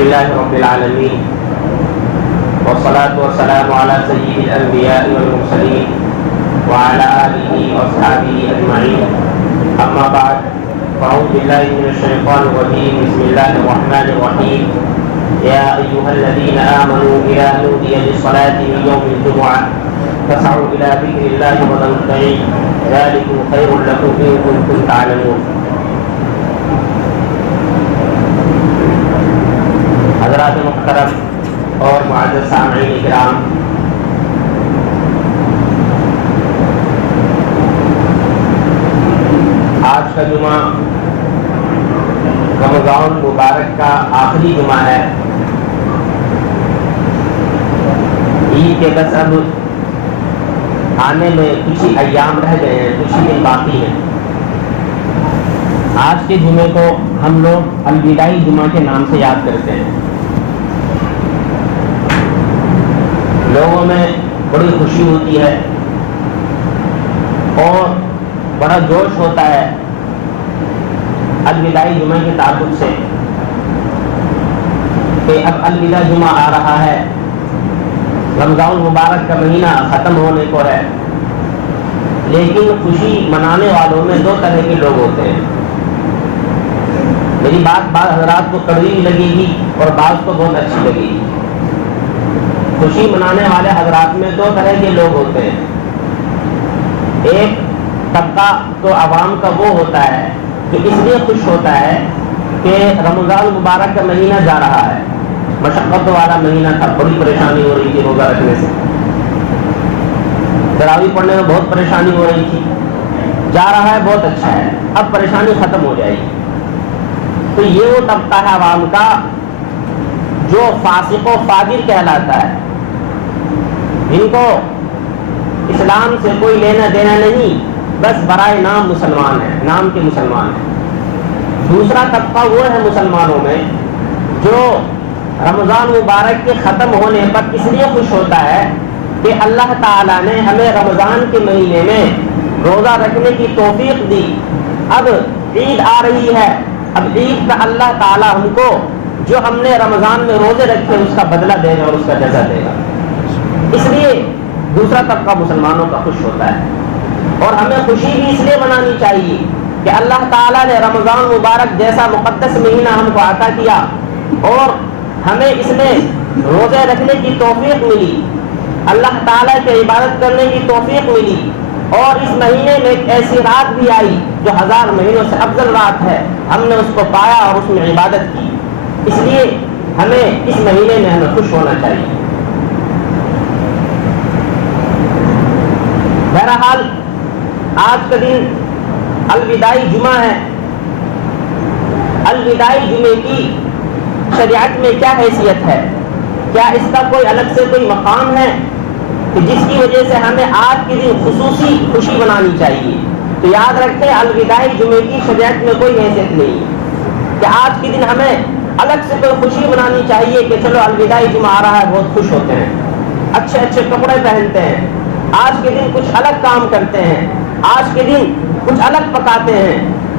لله رب العالمين والصلاة والسلام على سيد الأنبياء والمرسلين وعلى آله وأصحابه أجمعين. أما بعد فأعوذ بالله من الشيطان الرجيم. بسم الله الرحمن الرحيم. يا أيها الذين آمنوا إذا نودي للصلاة من يوم الجمعة فاسعوا إلى ذكر الله وذروا البيع ذلكم خير لكم إن كنتم تعلمون. حضرات محترم اور معزز سامعین کرام، آج کا جمعہ رمضان مبارک کا آخری جمعہ ہے. عید کے بس اب آنے میں کچھ ہی ایام رہ گئے ہیں، کچھ ہی دن باقی ہیں. آج کے جمعے کو ہم لوگ الوداعی جمعہ کے نام سے یاد کرتے ہیں. لوگوں میں بڑی خوشی ہوتی ہے اور بڑا جوش ہوتا ہے الوداعی جمعہ کے تعلق سے کہ اب الوداع جمعہ آ رہا ہے، رمضان مبارک کا مہینہ ختم ہونے کو ہے. لیکن خوشی منانے والوں میں دو طرح کے لوگ ہوتے ہیں. میری بات بعض حضرات کو کڑوی لگے گی اور بعض کو بہت اچھی لگے گی. خوشی منانے والے حضرات میں دو طرح کے لوگ ہوتے ہیں. ایک طبقہ تو عوام کا وہ ہوتا ہے جو اس لیے خوش ہوتا ہے کہ رمضان مبارک کا مہینہ جا رہا ہے. مشقت والا مہینہ تھا، بڑی پریشانی ہو رہی تھی روزہ رکھنے سے، تراویح پڑھنے میں بہت پریشانی ہو رہی تھی. جا رہا ہے، بہت اچھا ہے، اب پریشانی ختم ہو جائے گی. تو یہ وہ طبقہ ہے عوام کا جو فاسق و فاجر کہلاتا ہے، جن کو اسلام سے کوئی لینا دینا نہیں، بس برائے نام مسلمان ہیں، نام کے مسلمان ہیں. دوسرا طبقہ وہ ہے مسلمانوں میں جو رمضان مبارک کے ختم ہونے پر اس لیے خوش ہوتا ہے کہ اللہ تعالیٰ نے ہمیں رمضان کے مہینے میں روزہ رکھنے کی توفیق دی. اب عید آ رہی ہے، اب عید کا اللہ تعالیٰ ہم کو جو ہم نے رمضان میں روزے رکھے اس کا بدلہ دے گا اور اس کا جزا دے گا. اس لیے دوسرا طبقہ مسلمانوں کا خوش ہوتا ہے. اور ہمیں خوشی بھی اس لیے منانی چاہیے کہ اللہ تعالیٰ نے رمضان مبارک جیسا مقدس مہینہ ہم کو عطا کیا اور ہمیں اس میں روزے رکھنے کی توفیق ملی، اللہ تعالیٰ کی عبادت کرنے کی توفیق ملی. اور اس مہینے میں ایک ایسی رات بھی آئی جو 1000 مہینوں سے افضل رات ہے، ہم نے اس کو پایا اور اس میں عبادت کی. اس لیے ہمیں اس مہینے میں ہمیں خوش ہونا چاہیے. بہرحال آج کا دن الوداعی جمعہ ہے. الوداعی جمعے کی شریعت میں کیا حیثیت ہے؟ کیا اس کا کوئی الگ سے کوئی مقام ہے کہ جس کی وجہ سے ہمیں آج کے دن خصوصی خوشی منانی چاہیے؟ تو یاد رکھیں الوداعی جمعے کی شریعت میں کوئی حیثیت نہیں کہ آج کے دن ہمیں الگ سے کوئی خوشی منانی چاہیے کہ چلو الوداعی جمعہ آ رہا ہے، بہت خوش ہوتے ہیں، اچھے اچھے کپڑے پہنتے ہیں، آج کے دن کچھ الگ کام کرتے ہیں، آج کے دن کچھ الگ پکاتے ہیں،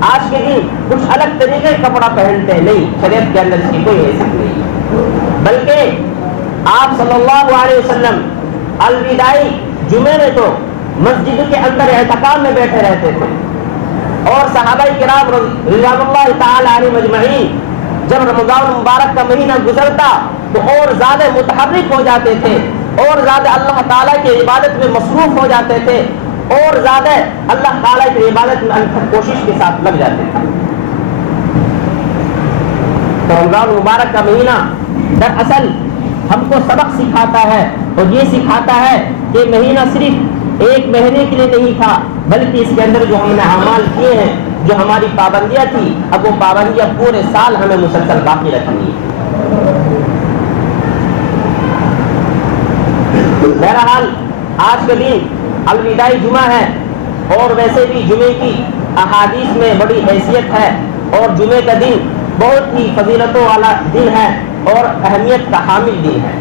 آج کے دن کچھ الگ طریقے کا کپڑا پہنتے ہیں. نہیں، شریعت کے اندر اس کی کوئی حیثیت نہیں. بلکہ آپ صلی اللہ علیہ وسلم الوداعی جمعے میں تو مسجد کے اندر اعتکاف میں بیٹھے رہتے تھے اور صحابہ کرام رضوان اللہ تعالی علیہم اجمعین جب رمضان مبارک کا مہینہ گزرتا تو اور زیادہ متحرک ہو جاتے تھے اور زیادہ اللہ تعالیٰ کی عبادت میں مصروف ہو جاتے تھے اور زیادہ اللہ تعالیٰ کی عبادت میں انتھک کوشش کے ساتھ لگ جاتے تھے. تو رمضان مبارک کا مہینہ دراصل ہم کو سبق سکھاتا ہے اور یہ سکھاتا ہے کہ مہینہ صرف ایک مہینے کے لیے نہیں تھا، بلکہ اس کے اندر جو ہم نے اعمال کیے ہیں، جو ہماری پابندیاں تھی، اب وہ پابندیاں پورے سال ہمیں مسلسل باقی رکھنی ہے. بہرحال آج کا دن الوداعی جمعہ ہے اور ویسے بھی جمعے کی احادیث میں بڑی حیثیت ہے اور جمعے کا دن بہت ہی فضیلتوں والا دن ہے اور اہمیت کا حامل دن ہے.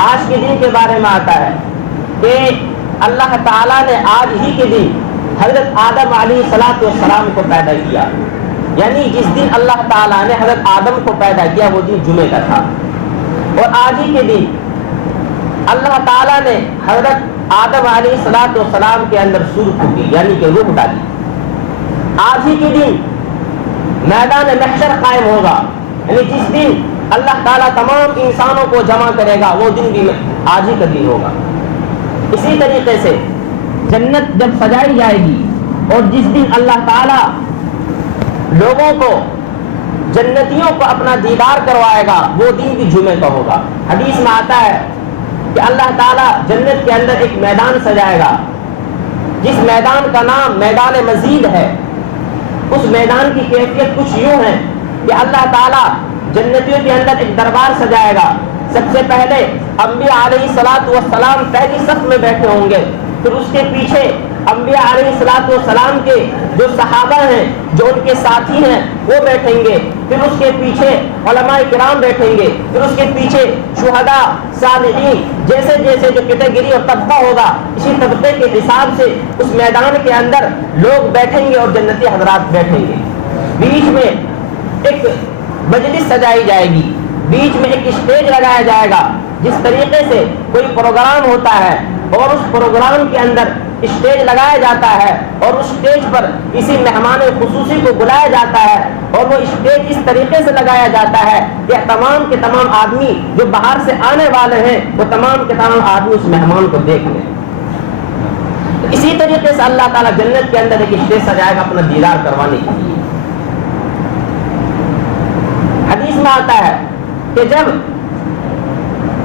آج کے دن کے بارے میں آتا ہے کہ اللہ تعالیٰ نے آج ہی کے دن حضرت آدم علیہ السلام کو پیدا کیا. یعنی جس دن اللہ تعالیٰ نے حضرت آدم کو پیدا کیا وہ دن جمعے کا تھا، اور آج ہی کے دن اللہ تعالیٰ نے حضرت آدم علیہ السلام کے اندر سور پھونکی یعنی کہ روح ڈالی۔ آج ہی کے دن میدان محشر قائم ہوگا، یعنی جس دن اللہ تعالیٰ تمام انسانوں کو جمع کرے گا وہ دن بھی آج ہی کا دن ہوگا۔ اسی طریقے سے جنت جب سجائی جائے گی اور جس دن اللہ تعالیٰ لوگوں کو جنتیوں کو اپنا دیدار کروائے گا وہ دن بھی جمعے کا ہوگا۔ حدیث میں آتا ہے کہ اللہ تعالیٰ جنت کے اندر ایک میدان سجائے گا جس میدان کا نام میدان مزید ہے۔ اس میدان کی کیفیت کچھ یوں ہے کہ اللہ تعالیٰ جنتیوں کے اندر ایک دربار سجائے گا۔ سب سے پہلے انبیاء علیہ السلام پہلی صف میں بیٹھے ہوں گے، پھر اس کے پیچھے انبیاء علیہ السلام کے جو صحابہ ہیں جو ان کے ساتھی ہیں وہ بیٹھیں گے، پھر اس کے پیچھے علماء کرام بیٹھیں گے، پھر اس کے پیچھے شہداء صالحین، جیسے جیسے جو کیٹیگری اور طبقہ ہوگا اسی طبقے کے حساب سے اس میدان کے اندر لوگ بیٹھیں گے اور جنتی حضرات بیٹھیں گے۔ بیچ میں ایک مجلس سجائی جائے گی، بیچ میں ایک اسٹیج لگایا جائے گا۔ جس طریقے سے کوئی پروگرام ہوتا ہے اور اس پروگرام کے اندر اسٹیج لگایا جاتا ہے اور اس اسٹیج پر کسی مہمان خصوصی کو بلایا جاتا ہے اور وہ اسٹیج اس طریقے سے لگایا جاتا ہے کہ تمام کے تمام آدمی جو باہر سے آنے والے ہیں وہ تمام کے تمام آدمی اس مہمان کو دیکھ لیں۔ اسی طریقے سے اللہ تعالیٰ جنت کے اندر ایک اسٹیج سجائے گا اپنا دیدار کروانے کے لیے۔ حدیث میں آتا ہے کہ جب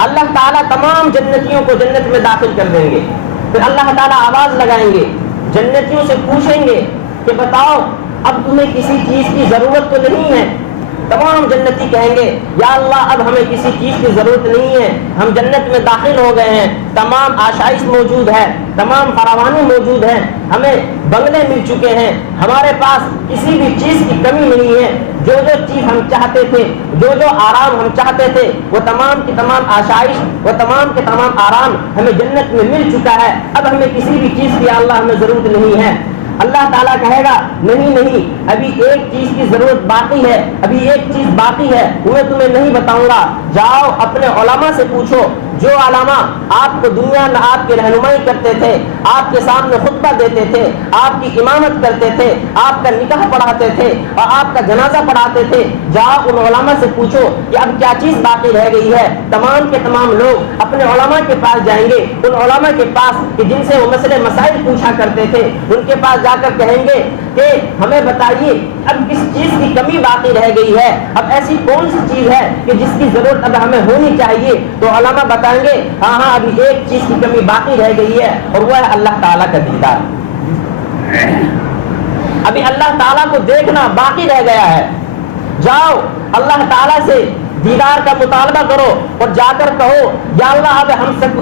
اللہ تعالیٰ تمام جنتیوں کو جنت میں داخل کر دیں گے پھر اللہ تعالیٰ آواز لگائیں گے، جنتیوں سے پوچھیں گے کہ بتاؤ اب تمہیں کسی چیز کی ضرورت تو نہیں ہے؟ تمام جنتی کہیں گے یا اللہ اب ہمیں کسی چیز کی ضرورت نہیں ہے، ہم جنت میں داخل ہو گئے ہیں، تمام آشائش موجود ہے، تمام فراوانی موجود ہے، ہمیں بنگلے مل چکے ہیں، ہمارے پاس کسی بھی چیز کی کمی نہیں ہے، جو جو چیز ہم چاہتے تھے، جو جو آرام ہم چاہتے تھے وہ تمام کی تمام آشائش، وہ تمام کے تمام آرام ہمیں جنت میں مل چکا ہے، اب ہمیں کسی بھی چیز کی اللہ ہمیں ضرورت نہیں ہے۔ اللہ تعالیٰ کہے گا نہیں، ابھی ایک چیز کی ضرورت باقی ہے، ابھی ایک چیز باقی ہے، وہ میں تمہیں نہیں بتاؤں گا، جاؤ اپنے علماء سے پوچھو، جو علماء آپ کو دنیا میں آپ کی رہنمائی کرتے تھے، آپ کے سامنے خطبہ دیتے تھے، آپ کی امامت کرتے تھے، آپ کا نکاح پڑھاتے تھے اور آپ کا جنازہ پڑھاتے تھے، جاؤ ان علماء سے پوچھو کہ اب کیا چیز باقی رہ گئی ہے۔ تمام کے تمام لوگ اپنے علماء کے پاس جائیں گے، ان علماء کے پاس کہ جن سے وہ مسئلے مسائل پوچھا کرتے تھے، ان کے پاس جا کر کہیں گے کہ ہمیں بتائیے اب کس چیز کی کمی باقی رہ گئی ہے، اب ایسی کون سی چیز ہے کہ جس کی ضرورت اب ہمیں ہونی چاہیے؟ تو علماء بتائیں گے ہاں ابھی ایک چیز کی کمی باقی رہ گئی ہے اور وہ ہے اللہ تعالیٰ کا دیدار۔ ابھی اللہ تعالیٰ کو دیکھنا باقی رہ گیا ہے، جاؤ اللہ تعالیٰ سے دیدار کا مطالبہ کرو اور جا کر کہو یا اللہ اب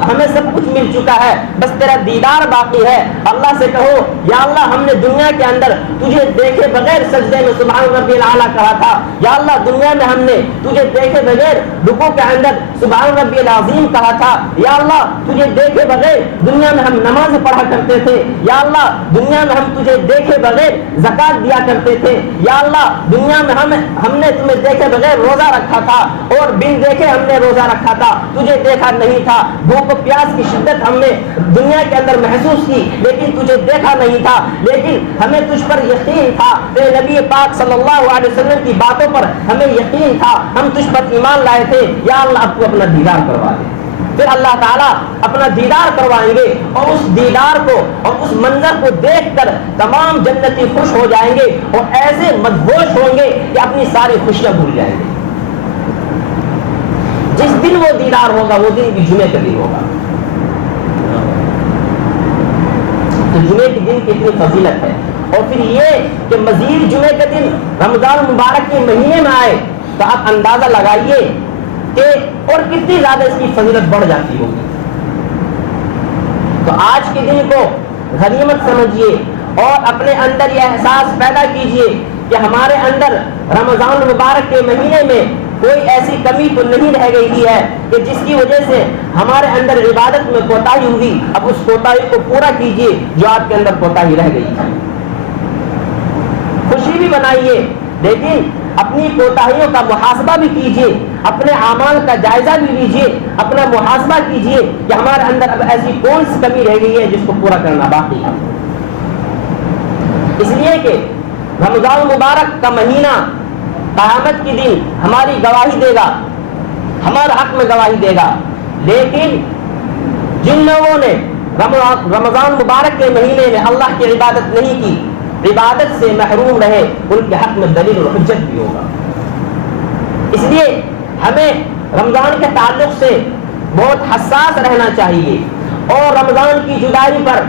ہمیں سب کچھ مل چکا ہے، بس تیرا دیدار باقی ہے۔ اللہ سے کہو یا اللہ ہم نے دنیا کے اندر تجھے دیکھے بغیر سجدے میں سبحان ربی الاعلیٰ کہا تھا، یا اللہ دنیا میں ہم نے تجھے دیکھے بغیر رکوع کے اندر سبحان ربی العظیم کہا تھا، یا اللہ تجھے دیکھے بغیر دنیا میں ہم نماز پڑھا کرتے تھے، یا اللہ دنیا میں ہم تجھے دیکھے بغیر زکات دیا کرتے تھے، یا اللہ دنیا میں ہم نے تمہیں دیکھے بغیر روزہ رکھا تھا اور بن دیکھے ہم نے روزہ رکھا تھا، تجھے دیکھا نہیں تھا، بھوک و پیاس کی شدت ہم نے دنیا کے اندر محسوس کی لیکن تجھے دیکھا نہیں تھا، لیکن ہمیں تجھ پر یقین تھا، تیرے نبی پاک صلی اللہ علیہ وسلم کی باتوں پر ہمیں یقین تھا، ہم تجھ پر ایمان لائے تھے، یا اللہ اب تو اپنا دیدار کروا دے۔ پھر اللہ تعالیٰ اپنا دیدار کروائیں گے اور اس دیدار کو اور اس منظر کو دیکھ کر تمام جنتی خوش ہو جائیں گے اور ایسے مدہوش ہوں گے کہ اپنی ساری خوشیاں بھول جائیں گے۔ جس دن وہ دیدار ہوگا وہ دن بھی جمعے کا دن ہوگا۔ تو جمعے کے دن کی اتنی فضیلت ہے، اور پھر یہ کہ مزید جمعے کا دن رمضان مبارک کے مہینے میں آئے تو آپ اندازہ لگائیے کہ اور کتنی زیادہ اس کی فضیلت بڑھ جاتی ہوگی۔ تو آج کے دن کو غنیمت سمجھیے اور اپنے اندر یہ احساس پیدا کیجئے کہ ہمارے اندر رمضان مبارک کے مہینے میں کوئی ایسی کمی تو نہیں رہ گئی ہے کہ جس کی وجہ سے ہمارے اندر عبادت میں کوتاہی ہوئی، اب اس کوتاہی کو پورا کیجئے جو آپ کے اندر کوتاہی رہ گئی ہے۔ خوشی بھی منائیے لیکن اپنی کوتاہیوں کا محاسبہ بھی کیجیے، اپنے اعمال کا جائزہ بھی لیجیے، اپنا محاسبہ کیجیے کہ ہمارے اندر اب ایسی کون سی کمی رہ گئی ہے جس کو پورا کرنا باقی ہے۔ اس لیے کہ رمضان مبارک کا مہینہ قیامت کے دن ہماری گواہی دے گا، ہمارے حق میں گواہی دے گا، لیکن جن لوگوں نے رمضان مبارک کے مہینے میں اللہ کی عبادت نہیں کی، عبادت سے محروم رہے، ان کے حق میں دلیل اور حجت بھی ہوگا۔ اس لیے ہمیں رمضان کے تعلق سے بہت حساس رہنا چاہیے، اور رمضان کی جدائی پر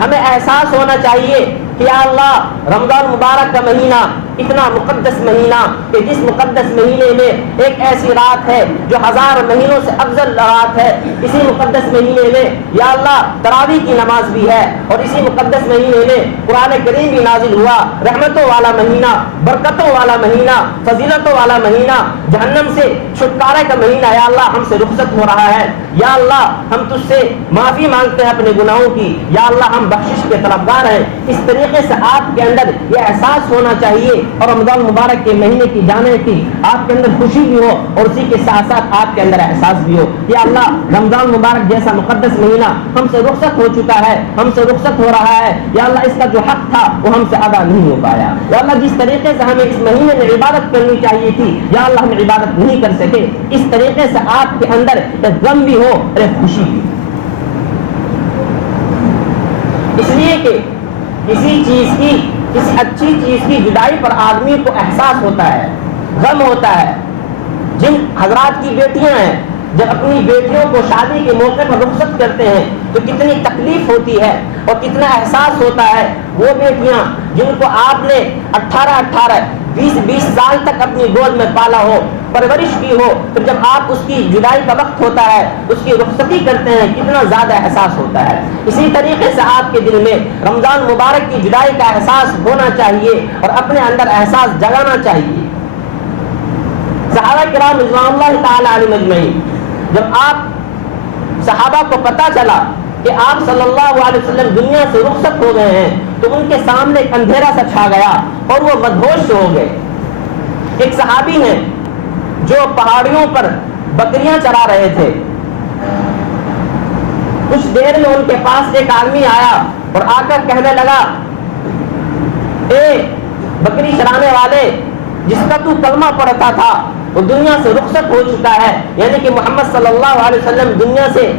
ہمیں احساس ہونا چاہیے کہ یا اللہ رمضان مبارک کا مہینہ اتنا مقدس مہینہ کہ جس مقدس مہینے میں ایک ایسی رات ہے جو 1000 مہینوں سے افضل رات ہے، اسی مقدس مہینے میں یا اللہ تراویح کی نماز بھی ہے، اور اسی مقدس مہینے میں قرآن کریم بھی نازل ہوا، رحمتوں والا مہینہ، برکتوں والا مہینہ، فضیلتوں والا مہینہ، جہنم سے چھٹکارے کا مہینہ یا اللہ ہم سے رخصت ہو رہا ہے۔ یا اللہ ہم تجھ سے معافی مانگتے ہیں اپنے گناہوں کی، یا اللہ ہم بخشش کے طلبگار ہیں۔ اس طریقے سے آپ کے اندر یہ احساس ہونا چاہیے، اور رمضان مبارک کے مہینے کی جانے کی آپ کے اندر خوشی بھی ہو، اور اسی کے ساتھ ساتھ آپ کے اندر احساس بھی ہو کہ اللہ رمضان مبارک جیسا مقدس مہینہ ہم سے رخصت ہو چکا ہے، ہم سے رخصت ہو رہا ہے، یا اللہ اس کا جو حق تھا وہ ہم سے ادا نہیں ہو پایا، یا اللہ جس طریقے سے ہمیں اس مہینے میں عبادت کرنی چاہیے تھی یا اللہ ہم عبادت نہیں کر سکے، اس طریقے سے آپ کے اندر ایک غم بھی ہو اور ایک خوشی بھی۔ اس لیے کہ کسی اچھی چیز کی جدائی پر آدمی کو احساس ہوتا ہے، غم ہوتا ہے۔ جن حضرات کی بیٹیاں ہیں جب اپنی بیٹیوں کو شادی کے موقع پر رخصت کرتے ہیں تو کتنی تکلیف ہوتی ہے اور کتنا احساس ہوتا ہے۔ وہ بیٹیاں جن کو آپ نے 18 20 سال تک اپنی گود میں پالا ہو، پرورش کی ہو، تو جب آپ اس کی جدائی کا وقت ہوتا ہے، اس کی رخصتی کرتے ہیں، کتنا زیادہ احساس ہوتا ہے۔ اسی طریقے سے آپ کے دل میں رمضان مبارک کی جدائی کا احساس ہونا چاہیے اور اپنے اندر احساس جگانا چاہیے۔ صحابہ کرام رضوان اللہ تعالی علیہم اجمعین، جب آپ صحابہ کو پتہ چلا کہ آپ صلی اللہ علیہ وسلم دنیا سے رخصت ہو گئے ہیں تو ان کے سامنے ایک اندھیرا سا چھا گیا اور وہ مدہوش ہو گئے۔ ایک صحابی ہیں جو پہاڑیوں پر بکریاں چرا رہے تھے، کچھ دیر میں ان کے پاس ایک آدمی آیا اور آ کر کہنے لگا، اے بکری چرانے والے، جس کا تو کلمہ پڑھتا تھا وہ دنیا سے رخصت ہو چکا ہے، یعنی کہ محمد صلی اللہ علیہ وسلم دنیا سے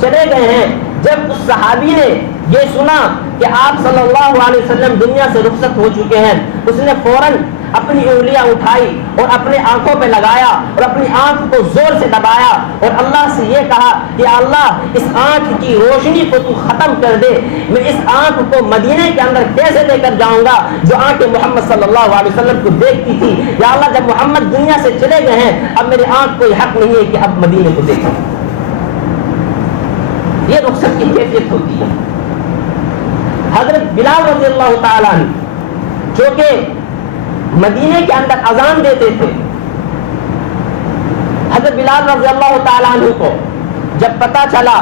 چلے گئے ہیں۔ جب اس صحابی نے یہ سنا کہ آپ صلی اللہ علیہ وسلم دنیا سے رخصت ہو چکے ہیں، اس نے فوراً اپنی انگلیاں اٹھائی اور اپنے آنکھوں پہ لگایا اور اپنی آنکھ کو زور سے دبایا اور اللہ سے یہ کہا کہ اللہ اس آنکھ کی روشنی کو تو ختم کر دے، میں اس آنکھ کو مدینے کے اندر کیسے لے کر جاؤں گا جو آنکھ محمد صلی اللہ علیہ وسلم کو دیکھتی تھی۔ یا اللہ جب محمد دنیا سے چلے گئے ہیں اب میری آنکھ کو حق نہیں ہے کہ اب مدینے کو دیکھیں۔ یہ رخصت کی کیفیت ہوتی ہے۔ حضرت بلال رضی اللہ تعالیٰ عنہ جو کہ مدینے کے اندر اذان دیتے تھے، حضرت بلال رضی اللہ تعالیٰ عنہ کو جب پتا چلا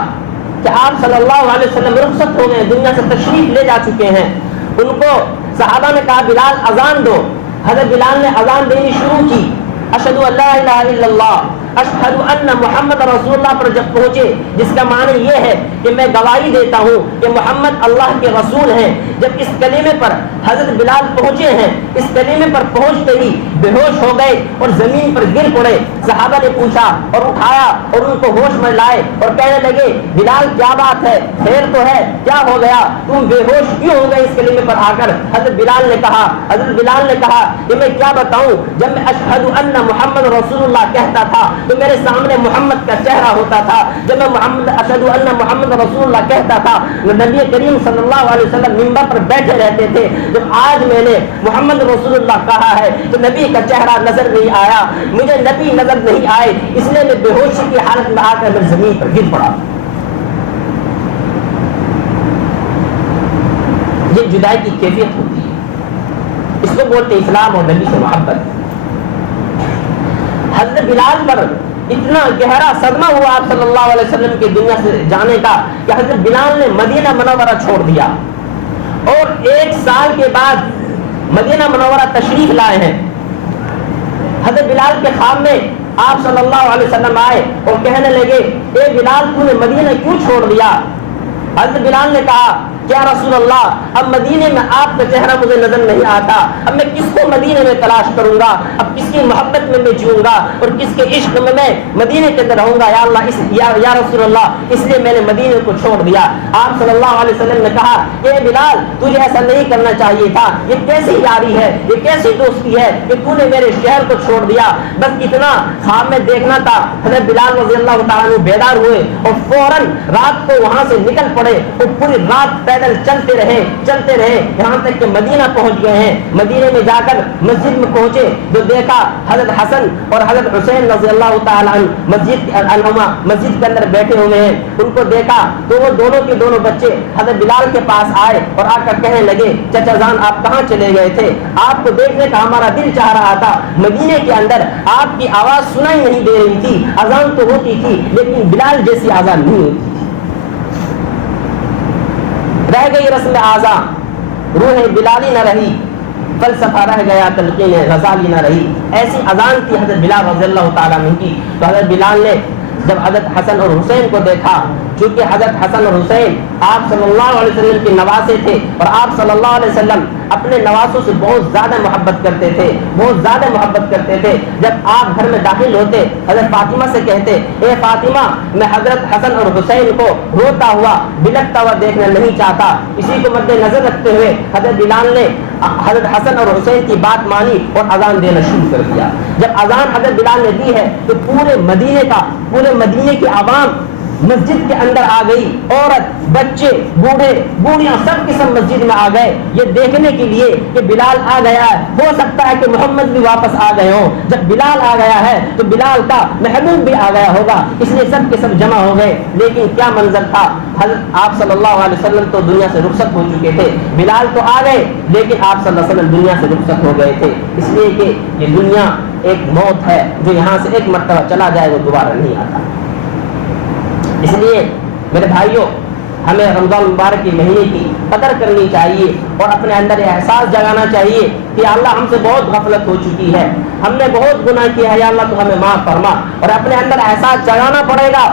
کہ آپ صلی اللہ علیہ وسلم رخصت ہو گئے، دنیا سے تشریف لے جا چکے ہیں، ان کو صحابہ نے کہا بلال اذان دو۔ حضرت بلال نے اذان دینی شروع کی، اشہد ان لا الہ الا اللہ اشہد ان محمد رسول اللہ پر جب پہنچے، جس کا معنی یہ ہے کہ میں گواہی دیتا ہوں کہ محمد اللہ کے رسول ہیں، جب اس کلمے پر حضرت بلال پہنچے ہیں، اس کلمے پر پہنچتے ہی بے ہوش ہو گئے اور زمین پر گر پڑے۔ صحابہ نے پوچھا اور اٹھایا اور ان کو ہوش میں لائے اور کہنے لگے بلال کیا بات ہے، خیر تو ہے، کیا ہو گیا، تم بے ہوش کیوں ہو گئے اس کلمے پر آ کر؟ حضرت بلال نے کہا کہ میں کیا بتاؤں، جب میں اشہد ان محمد رسول اللہ کہتا تھا تو میرے سامنے محمد کا چہرہ ہوتا تھا، جب میں اشہد ان محمد رسول اللہ کہتا تھا نبی کریم صلی اللہ علیہ وسلم منبر پر بیٹھے رہتے تھے، جب آج میں نے محمد رسول اللہ کہا ہے تو نبی کا چہرہ نظر نہیں آیا، مجھے نبی نظر نہیں آئے، اس لیے میں بے ہوشی کی حالت میں آ کر میں زمین پر گر پڑا۔ یہ جدائی کی کیفیت ہوتی ہے، اس کو بولتے اسلام اور نبی سے محبت۔ حضرت بلال پر اتنا گہرا صدمہ ہوا آپ صلی اللہ علیہ وسلم کی دنیا سے جانے کا کہ حضرت بلال نے مدینہ منورہ چھوڑ دیا اور 1 سال کے بعد مدینہ منورہ تشریف لائے ہیں۔ حضرت بلال کے خواب میں آپ صلی اللہ علیہ وسلم آئے اور کہنے لگے اے بلال تو نے مدینہ کیوں چھوڑ دیا؟ حضرت بلال نے کہا کیا رسول اللہ اب مدینے میں آپ کا چہرہ مجھے نظر نہیں آتا، اب میں کس کو مدینے میں تلاش کروں گا، اب کس کی محبت میں میں جیوں گا اور کس کے عشق میں میں مدینے کے اندر رہوں گا، یا اللہ یا رسول اللہ اس لیے میں نے مدینے کو چھوڑ دیا۔ آپ صلی اللہ علیہ وسلم نے کہا کہ بلال تجھے ایسا نہیں کرنا چاہیے تھا، یہ کیسی یاری ہے، یہ کیسی دوستی ہے کہ تو نے میرے شہر کو چھوڑ دیا، بس اتنا خواب میں دیکھنا تھا۔ حضرت بلال رضی اللہ تعالیٰ عنہ بیدار ہوئے اور فوراً رات کو وہاں سے نکل پڑے اور پوری رات پیدل چلتے رہے یہاں تک کہ مدینہ پہنچ گئے ہیں۔ مدینے میں جا کر مسجد میں پہنچے جو دیکھا حضرت حسن اور حضرت حسین رضی اللہ تعالیٰ عنہ مسجد کے اندر بیٹھے ہوئے ہیں، ان کو دیکھا تو وہ دونوں کے دونوں بچے حضرت بلال کے پاس آئے اور آ کر کہنے لگے چچا جان آپ کہاں چلے گئے تھے؟ آپ کو دیکھنے کا ہمارا دل چاہ رہا تھا، مدینے کے اندر آپ کی آواز سنائی نہیں دے رہی تھی، اذان تو ہوتی تھی لیکن بلال جیسی آواز نہیں ہوتی تھی، رہ گئی رسم آزاں روح بلالی نہ رہی، فلسفہ رہ گیا تلقین غزالی نہ رہی۔ ایسی اذان تھی حضرت بلال رضی اللہ تعالیٰ عنہ کی۔ تو حضرت بلال نے جب حضرت حسن اور حسین کو دیکھا، چونکہ حضرت حسن اور حسین آپ صلی اللہ علیہ وسلم کے نواسے تھے اور آپ صلی اللہ علیہ وسلم اپنے نواسوں سے بہت زیادہ محبت کرتے تھے، جب آپ گھر میں داخل ہوتے حضرت فاطمہ سے کہتے اے فاطمہ میں حضرت حسن اور حسین کو روتا ہوا بلکتا ہوا دیکھنا نہیں چاہتا۔ اسی کو مد نظر رکھتے ہوئے حضرت بلال نے حضرت حسن اور حسین کی بات مانی اور اذان دینا شروع کر دیا۔ جب اذان حضرت بلال نے دی ہے تو پورے مدینے کی عوام مسجد کے اندر آ گئی، عورت بچے بوڑھے بوڑھیاں سب کے سب مسجد میں آ گئے یہ دیکھنے کے لیے کہ بلال آ گیا ہے، ہو سکتا ہے کہ محمد بھی واپس آ گئے ہوں، جب بلال آ گیا ہے تو بلال کا محبوب بھی آ گیا ہوگا، اس لیے سب کے سب جمع ہو گئے۔ لیکن کیا منظر تھا، حضرت آپ صلی اللہ علیہ وسلم تو دنیا سے رخصت ہو چکے تھے، بلال تو آ گئے لیکن آپ صلی اللہ علیہ وسلم دنیا سے رخصت ہو گئے تھے، اس لیے کہ یہ دنیا ایک موت ہے جو یہاں سے ایک مرتبہ چلا جائے وہ دوبارہ نہیں آتا۔ اس لیے میرے بھائیوں ہمیں رمضان المبارک کے مہینے کی قدر کرنی چاہیے اور اپنے اندر یہ احساس جگانا چاہیے کہ اللہ ہم سے بہت غفلت ہو چکی ہے، ہم نے بہت گناہ کیا ہے، یا اللہ تو ہمیں معاف فرما، اور اپنے اندر احساس جگانا پڑے گا،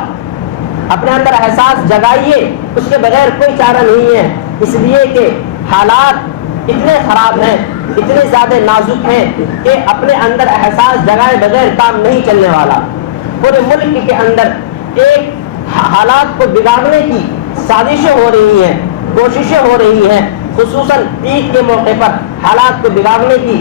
اپنے اندر احساس جگائیے، اس کے بغیر کوئی چارہ نہیں ہے، اس لیے کہ حالات اتنے خراب ہیں، اتنے زیادہ نازک ہیں کہ اپنے اندر احساس جگائے بغیر کام نہیں چلنے والا۔ پورے ملک کے اندر ایک حالات کو بگاڑنے کی سازشیں ہو رہی ہیں، کوششیں ہو رہی ہیں، خصوصاً عید کے موقع پر حالات کو بگاڑنے کی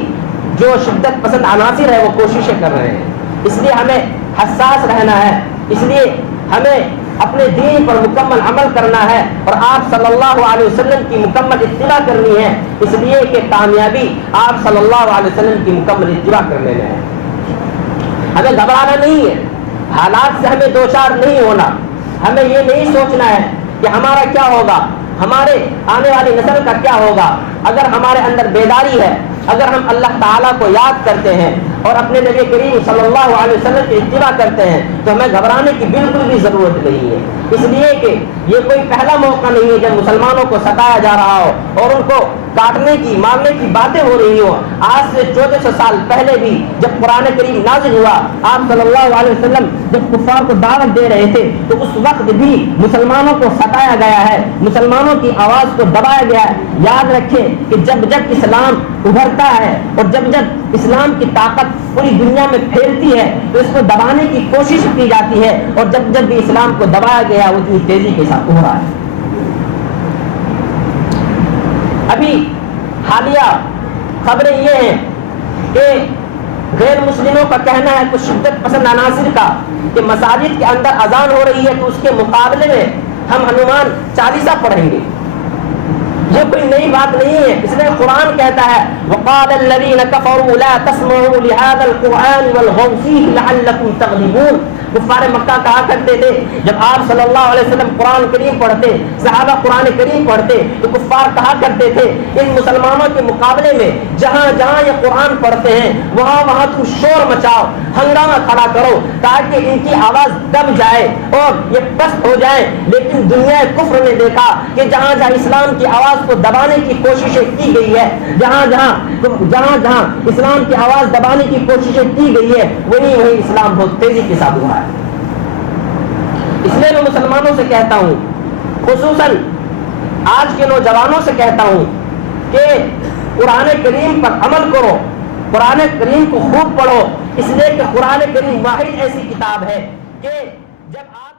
جو شدت پسند عناصر ہے وہ کوششیں کر رہے ہیں۔ اس لیے ہمیں حساس رہنا ہے، اس لیے ہمیں اپنے دین پر مکمل عمل کرنا ہے اور آپ صلی اللہ علیہ وسلم کی مکمل اتباع کرنی ہے، اس لیے کہ کامیابی آپ صلی اللہ علیہ وسلم کی مکمل اتباع کرنے میں ہے۔ ہمیں گھبرانا نہیں ہے، حالات سے ہمیں دوچار نہیں ہونا، ہمیں یہ نہیں سوچنا ہے کہ ہمارا کیا ہوگا، ہمارے آنے والی نسل کا کیا ہوگا۔ اگر ہمارے اندر بیداری ہے، اگر ہم اللہ تعالیٰ کو یاد کرتے ہیں اور اپنے نبی کریم صلی اللہ علیہ وسلم کی اتباع کرتے ہیں تو ہمیں گھبرانے کی بالکل بھی ضرورت نہیں ہے، اس لیے کہ یہ کوئی پہلا موقع نہیں ہے جب مسلمانوں کو ستایا جا رہا ہو اور ان کو کاٹنے کی مارنے کی باتیں ہو رہی ہوں۔ آج سے 1400 سال پہلے بھی جب قرآن کریم نازل ہوا، آپ صلی اللہ علیہ وسلم جب کفار کو دعوت دے رہے تھے تو اس وقت بھی مسلمانوں کو ستایا گیا ہے، مسلمانوں کی آواز کو دبایا گیا ہے۔ یاد رکھیں کہ جب جب اسلام ابھرتا ہے اور جب جب اسلام کی طاقت پوری دنیا میں پھیلتی ہے تو اس کو دبانے کی کوشش کی جاتی ہے، اور جب جب بھی اسلام کو دبایا گیا وہ اتنی تیزی کے ساتھ ابھرا ہے۔ ابھی حالیہ خبریں یہ ہیں کہ غیر مسلموں کا کہنا ہے کچھ شدت پسند عناصر کا کہ مساجد کے اندر اذان ہو رہی ہے تو اس کے مقابلے میں ہم ہنومان چالیسا پڑھیں گے۔ یہ کوئی نئی بات نہیں ہے، اس لیے قرآن کہتا ہے وقال الذين كفروا لا تسمعوا لهذا القرآن والغوا فيه لعلكم تغلبون۔ کفار مکہ کہا کرتے تھے جب آپ صلی اللہ علیہ وسلم قرآن کریم پڑھتے، صحابہ قرآن کریم پڑھتے تو کفار کہا کرتے تھے ان مسلمانوں کے مقابلے میں جہاں جہاں یہ قرآن پڑھتے ہیں وہاں وہاں تم شور مچاؤ، ہنگامہ کھڑا کرو تاکہ ان کی آواز دب جائے اور یہ پست ہو جائے۔ لیکن دنیا کفر نے دیکھا کہ جہاں جہاں اسلام کی آواز کو دبانے کی کوششیں کی گئی ہے، جہاں جہاں اسلام کی آواز دبانے کی کوششیں کی گئی ہے وہیں اسلام بہت تیزی کے ساتھ ہوا ہے۔ اس لیے میں مسلمانوں سے کہتا ہوں، خصوصاً آج کے نوجوانوں سے کہتا ہوں کہ قرآن کریم پر عمل کرو، قرآن کریم کو خوب پڑھو، اس لیے کہ قرآن کریم واحد ایسی کتاب ہے کہ جب آپ